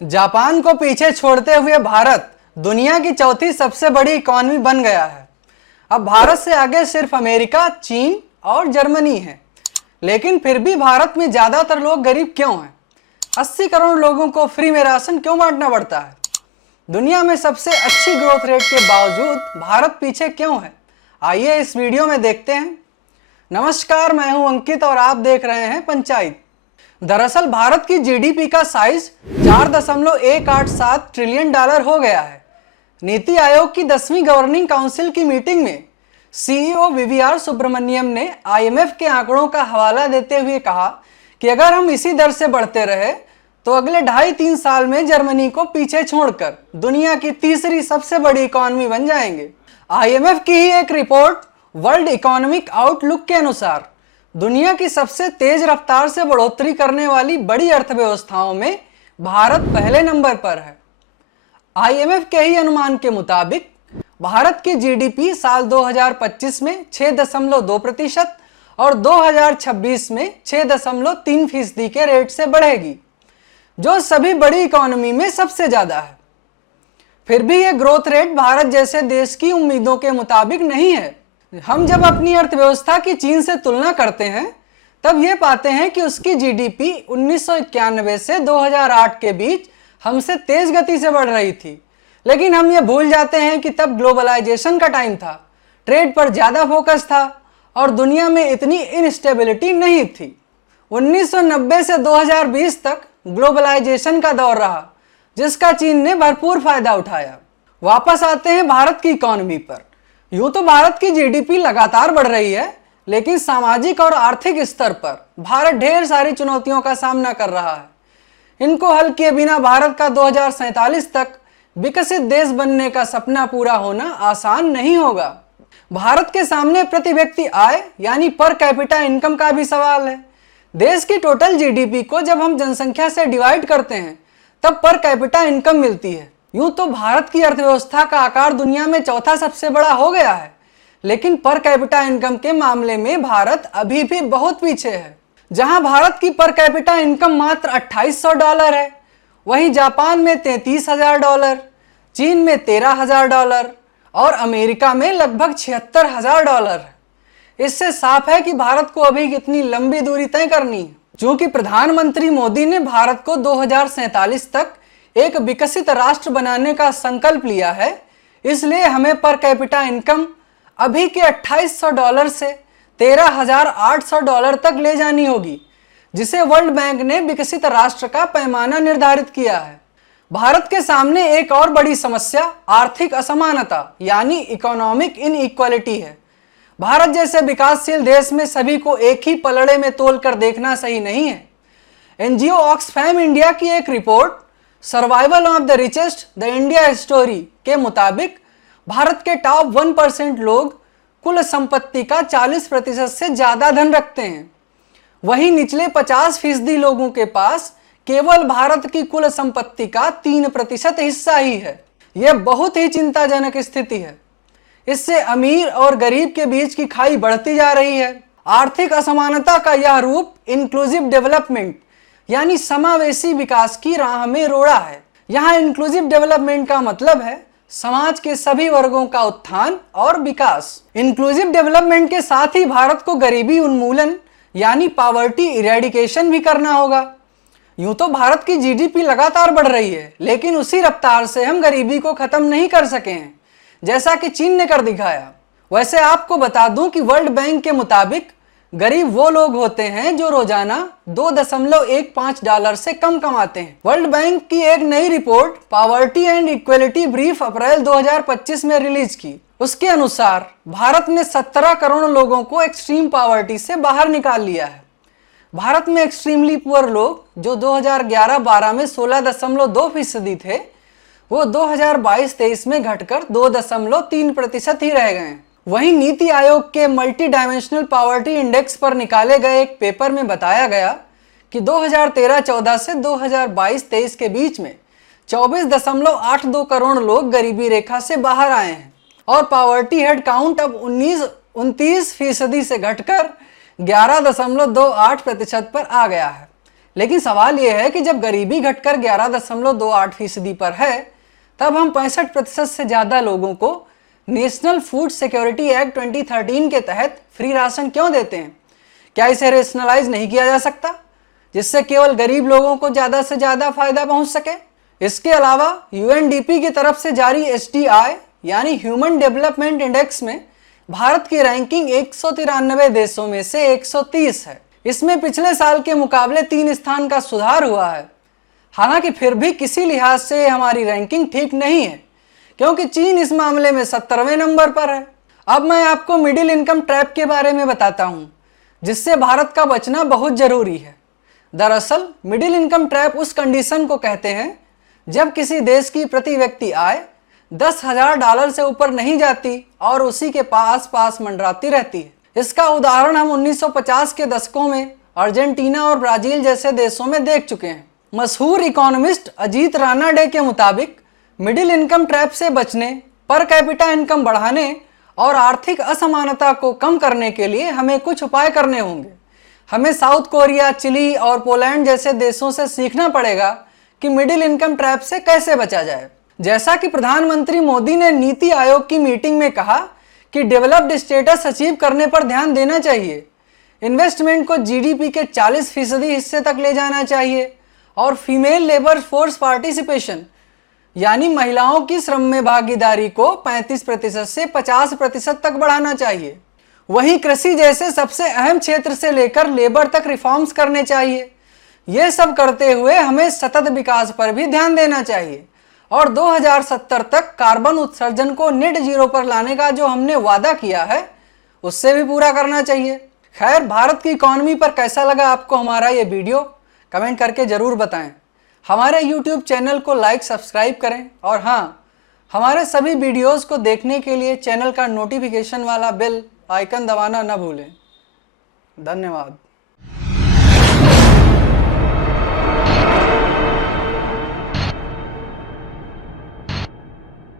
Japan को पीछे छोड़ते हुए भारत दुनिया की चौथी सबसे बड़ी इकॉनमी बन गया है। अब भारत से आगे सिर्फ अमेरिका, चीन और जर्मनी है। लेकिन फिर भी भारत में ज्यादातर लोग गरीब क्यों हैं? 80 करोड़ लोगों को फ्री में राशन क्यों बांटना पड़ता है? दुनिया में सबसे अच्छी ग्रोथ रेट के बावजूद भारत पीछे क्यों है? आइए इस वीडियो में देखते हैं। नमस्कार, मैं हूं अंकित और आप देख रहे हैं पंचायत। दरअसल भारत की जीडीपी का साइज 4.187 ट्रिलियन डॉलर हो गया है। नीति आयोग की 10वीं गवर्निंग काउंसिल की मीटिंग में सीईओ वीवीआर सुब्रमण्यम ने आईएमएफ के आंकड़ों का हवाला देते हुए कहा कि अगर हम इसी दर से बढ़ते रहे तो अगले 2.5-3 साल में जर्मनी को पीछे छोड़कर दुनिया की तीसरी सबसे बड़ी इकॉनमी बन जाएंगे। आईएमएफ की ही एक रिपोर्ट वर्ल्ड इकोनॉमिक आउटलुक के अनुसार दुनिया की सबसे तेज रफ्तार से बढ़ोतरी करने वाली बड़ी अर्थव्यवस्थाओं में भारत पहले नंबर पर है। आईएमएफ के ही अनुमान के मुताबिक भारत की जीडीपी साल 2025 में 6.2% और 2026 में 6.3% के रेट से बढ़ेगी, जो सभी बड़ी इकोनॉमी में सबसे ज्यादा है। फिर भी यह ग्रोथ रेट भारत जैसे देश की उम्मीदों के मुताबिक नहीं है। हम जब अपनी अर्थव्यवस्था की चीन से तुलना करते हैं तब ये पाते हैं कि उसकी जीडीपी 1991 से 2008 के बीच हमसे तेज गति से बढ़ रही थी। लेकिन हम ये भूल जाते हैं कि तब ग्लोबलाइजेशन का टाइम था, ट्रेड पर ज्यादा फोकस था और दुनिया में इतनी इनस्टेबिलिटी नहीं थी। 1990 से 2020 तक ग्लोबलाइजेशन का दौर रहा, जिसका चीन ने भरपूर फायदा उठाया। वापस आते हैं भारत की इकॉनमी पर। यूं तो भारत की जीडीपी लगातार बढ़ रही है, लेकिन सामाजिक और आर्थिक स्तर पर भारत ढेर सारी चुनौतियों का सामना कर रहा है। इनको हल किए बिना भारत का 2047 तक विकसित देश बनने का सपना पूरा होना आसान नहीं होगा। भारत के सामने प्रति व्यक्ति आय यानी पर कैपिटा इनकम का भी सवाल है। देश की टोटल जीडीपी को जब हम जनसंख्या से डिवाइड करते हैं तब पर कैपिटा इनकम मिलती है। यूं तो भारत की अर्थव्यवस्था का आकार दुनिया में चौथा सबसे बड़ा हो गया है, लेकिन पर कैपिटा इनकम के मामले में भारत अभी भी बहुत पीछे है। जहां भारत की पर कैपिटा इनकम मात्र $2800 है, वहीं जापान में $33,000, चीन में $13,000 और अमेरिका में लगभग $76,000 है। इससे साफ है कि भारत को अभी कितनी लंबी दूरी तय करनी है। चूंकि प्रधानमंत्री मोदी ने भारत को 2047 तक एक विकसित राष्ट्र बनाने का संकल्प लिया है, इसलिए हमें पर कैपिटा इनकम अभी के $2800 से $13,800 तक ले जानी होगी, जिसे वर्ल्ड बैंक ने विकसित राष्ट्र का पैमाना निर्धारित किया है। भारत के सामने एक और बड़ी समस्या आर्थिक असमानता यानी इकोनॉमिक इनइक्वालिटी है। भारत जैसे विकासशील देश में सभी को एक ही पलड़े में तोलकर देखना सही नहीं है। एनजीओ ऑक्सफैम इंडिया की एक report survival of the richest the India story के मुताबिक भारत के टॉप 1% लोग कुल संपत्ति का 40% से ज्यादा धन रखते हैं। वहीं निचले 50% लोगों के पास केवल भारत की कुल संपत्ति का 3% हिस्सा ही है। यह बहुत ही चिंताजनक स्थिति है। इससे अमीर और गरीब के बीच की खाई बढ़ती जा रही है। आर्थिक असमानता का यह रूप इंक्लूसिव डेवलपमेंट यानी समावेशी विकास की राह में रोड़ा है। यहाँ इंक्लूसिव डेवलपमेंट का मतलब है समाज के सभी वर्गों का उत्थान और विकास। इंक्लूसिव डेवलपमेंट के साथ ही भारत को गरीबी उन्मूलन यानी पॉवर्टी इरेडिकेशन भी करना होगा। यूं तो भारत की जीडीपी लगातार बढ़ रही है, लेकिन उसी रफ्तार से हम गरीबी को खत्म नहीं कर सके हैं, जैसा कि चीन ने कर दिखाया। वैसे आपको बता दूं कि वर्ल्ड बैंक के मुताबिक गरीब वो लोग होते हैं जो रोजाना $2.15 से कम कमाते हैं। वर्ल्ड बैंक की एक नई report poverty and equality brief April 2025 में रिलीज की। उसके अनुसार भारत ने 17 करोड़ लोगों को एक्सट्रीम पॉवर्टी से बाहर निकाल लिया है। भारत में एक्सट्रीमली पुअर लोग जो 2011-12 में 16.2% थे, वो 2022-23 में घटकर 2.3% ही रह गए हैं। वहीं नीति आयोग के मल्टी डायमेंशनल पॉवर्टी इंडेक्स पर निकाले गए एक पेपर में बताया गया कि 2013-14 से 2022-23 के बीच में 24.82 करोड़ लोग गरीबी रेखा से बाहर आए हैं और पॉवर्टी हेड काउंट अब 29% से घटकर 11.28% पर आ गया है। लेकिन सवाल यह है कि जब गरीबी घटकर 11.28% पर है, तब हम 65% से ज़्यादा लोगों को नेशनल फूड सिक्योरिटी एक्ट 2013 के तहत फ्री राशन क्यों देते हैं? क्या इसे रेशनलाइज नहीं किया जा सकता, जिससे केवल गरीब लोगों को ज़्यादा से ज़्यादा फायदा पहुंच सके? इसके अलावा यूएनडीपी की तरफ से जारी एचडीआई यानी ह्यूमन डेवलपमेंट इंडेक्स में भारत की रैंकिंग 193 देशों में से 130 है। इसमें पिछले साल के मुकाबले 3 स्थान का सुधार हुआ है। हालांकि फिर भी किसी लिहाज से हमारी रैंकिंग ठीक नहीं है, क्योंकि चीन इस मामले में 70वें नंबर पर है। अब मैं आपको मिडिल इनकम ट्रैप के बारे में बताता हूं, जिससे भारत का बचना बहुत जरूरी है। दरअसल मिडिल इनकम ट्रैप उस कंडीशन को कहते हैं जब किसी देश की प्रति व्यक्ति आय $10,000 से ऊपर नहीं जाती और उसी के पास पास मंडराती रहती है। इसका उदाहरण हम 1950 के दशकों में अर्जेंटीना और ब्राजील जैसे देशों में देख चुके हैं। मशहूर इकोनॉमिस्ट अजीत रानाडे के मुताबिक मिडिल इनकम ट्रैप से बचने, पर कैपिटा इनकम बढ़ाने और आर्थिक असमानता को कम करने के लिए हमें कुछ उपाय करने होंगे। हमें साउथ कोरिया, चिली और पोलैंड जैसे देशों से सीखना पड़ेगा कि मिडिल इनकम ट्रैप से कैसे बचा जाए। जैसा कि प्रधानमंत्री मोदी ने नीति आयोग की मीटिंग में कहा कि डेवलप्ड स्टेटस अचीव करने पर ध्यान देना चाहिए, इन्वेस्टमेंट को जीडीपी के 40% हिस्से तक ले जाना चाहिए और फीमेल लेबर फोर्स पार्टिसिपेशन यानी महिलाओं की श्रम में भागीदारी को 35% से 50% तक बढ़ाना चाहिए। वहीं कृषि जैसे सबसे अहम क्षेत्र से लेकर लेबर तक रिफॉर्म्स करने चाहिए। ये सब करते हुए हमें सतत विकास पर भी ध्यान देना चाहिए और 2070 तक कार्बन उत्सर्जन को नेट जीरो पर लाने का जो हमने वादा किया है उससे भी पूरा करना चाहिए। खैर, भारत की इकॉनमी पर कैसा लगा आपको हमारा ये वीडियो, कमेंट करके ज़रूर बताएं। हमारे YouTube चैनल को लाइक सब्सक्राइब करें और हाँ, हमारे सभी वीडियोस को देखने के लिए चैनल का नोटिफिकेशन वाला बेल आइकन दबाना न भूलें। धन्यवाद।